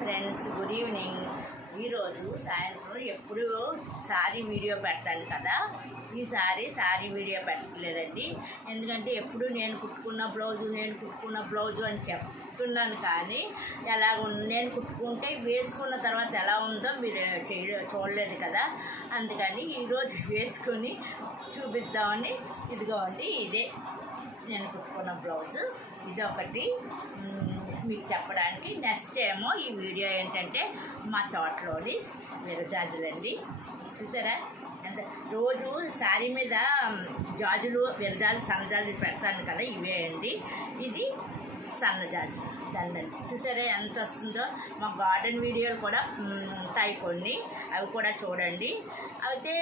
Friends, good evening. ఈరోజు సాయంత్రం ఎప్పుడు సారీ వీడియో పెడతాను కదా, ఈసారి సారీ వీడియో పెట్టలేదండి. ఎందుకంటే ఎప్పుడు నేను కుట్టుకున్న బ్లౌజు అని చెప్తున్నాను, కానీ నేను కుట్టుకుంటే వేసుకున్న తర్వాత ఎలా ఉందో మీరు చూడలేదు కదా. అందుకని ఈరోజు వేసుకొని చూపిద్దామని, ఇదిగోండి ఇదే నేను కుట్టుకున్న బ్లౌజు. ఇదొకటి మీకు చెప్పడానికి. నెక్స్ట్ ఏమో ఈ వీడియో ఏంటంటే మా తోటలోని విరజాజులండి. చూసారా ఎంత రోజు శారీ మీద జాజులు, విరజాజులు, సన్నజాజులు పెడతాను కదా, ఇవే అండి. ఇది సన్నజాజు దండండి. చూసారా ఎంత వస్తుందో. మా గార్డెన్ వీడియోలు కూడా ఉంటాయి కొన్ని, అవి కూడా చూడండి. అయితే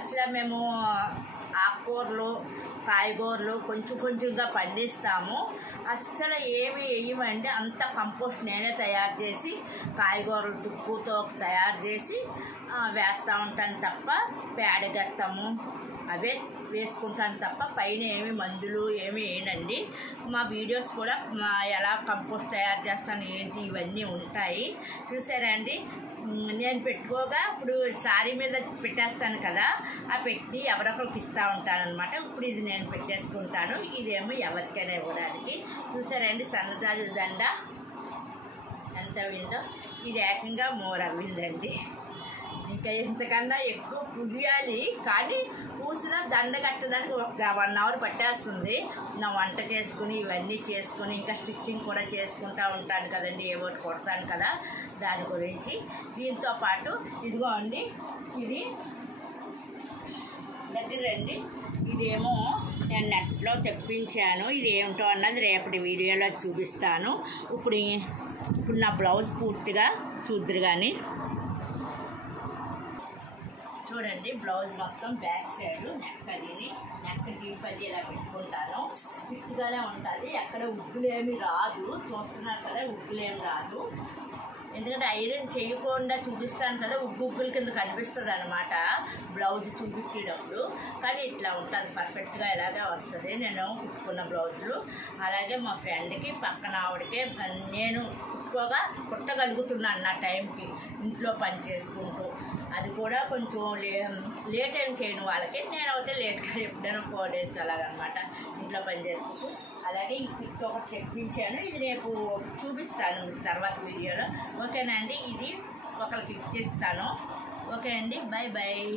అసలు మేము ఆకుకూరలు, కాయగూరలు కొంచెంగా పండిస్తాము. అస్సలు ఏమి వేయమండి, అంత కంపోస్ట్ నేనే తయారు చేసి కాయగూరలు తుప్పుతో తయారు చేసి వేస్తూ ఉంటాను తప్ప, పేడగత్తము అవే వేసుకుంటాను తప్ప పైన ఏమి మందులు ఏమి వేయనండి. మా వీడియోస్ కూడా ఎలా కంపోస్ట్ తయారు చేస్తాను ఏంటి ఇవన్నీ ఉంటాయి. చూసారా అండి. నేను పెట్టుకోగా ఇప్పుడు శారీ మీద పెట్టేస్తాను కదా, ఆ పెట్టి ఎవరొకరికి ఇస్తూ ఉంటాను అనమాట. ఇప్పుడు ఇది నేను పెట్టేసుకుంటాను, ఇదేమో ఎవరికైనా ఇవ్వడానికి. చూసారండి సన్నజాజుల దండ ఎంత అయిందో. ఇది ఏకంగా మోరవ్విందండి. ఇంకా ఇంతకన్నా ఎక్కువ పులియాలి, కానీ పూసిన దండ కట్టడానికి ఒక 1 అవర్ పట్టేస్తుంది. నా వంట చేసుకుని ఇవన్నీ చేసుకుని ఇంకా స్టిచ్చింగ్ కూడా చేసుకుంటూ ఉంటాను కదండి, ఏవో కొడతాను కదా, దాని గురించి. దీంతో పాటు ఇదిగో అండి, ఇది దగ్గరండి. ఇదేమో నేను నెట్లో తెప్పించాను. ఇది ఏమిటో అన్నది రేపటి వీడియోలో చూపిస్తాను. ఇప్పుడు నా బ్లౌజ్ పూర్తిగా చూద్దరు కానీ. చూడండి బ్లౌజ్ మొత్తం బ్యాక్ సైడ్ నెక్ డీప్ అది ఇలా పెట్టుకుంటాను. ఫిట్గానే ఉంటుంది, ఎక్కడ ఉగ్గులేమి రాదు. చూస్తున్నారు కదా, ఉగ్గులేమి రాదు. ఎందుకంటే ఐరన్ చేయకుండా చూపిస్తాను కదా, ఉగ్గుల కింద కనిపిస్తుంది అనమాట బ్లౌజ్ చూపించేటప్పుడు. కానీ ఇట్లా ఉంటుంది, పర్ఫెక్ట్గా ఇలాగే వస్తుంది నేను కుట్టుకున్న బ్లౌజులు. అలాగే మా ఫ్రెండ్కి పక్కన ఆవిడకే నేను కుట్టగలుగుతున్నాను నా టైంకి, ఇంట్లో పని చేసుకుంటూ. అది కూడా కొంచెం లేట్ ఏం చేయను వాళ్ళకి, నేను అయితే లేట్గా ఎప్పుడైనా 4 days అలాగనమాట ఇంట్లో పని చేసుకుంటూ. అలాగే ఈ పిక్ ఒకటి తెప్పించాను, ఇది రేపు చూపిస్తాను తర్వాత వీడియోలో. ఓకేనా అండి. ఇది ఒకరికి ఇచ్చేస్తాను. ఓకే అండి, బాయ్ బాయ్.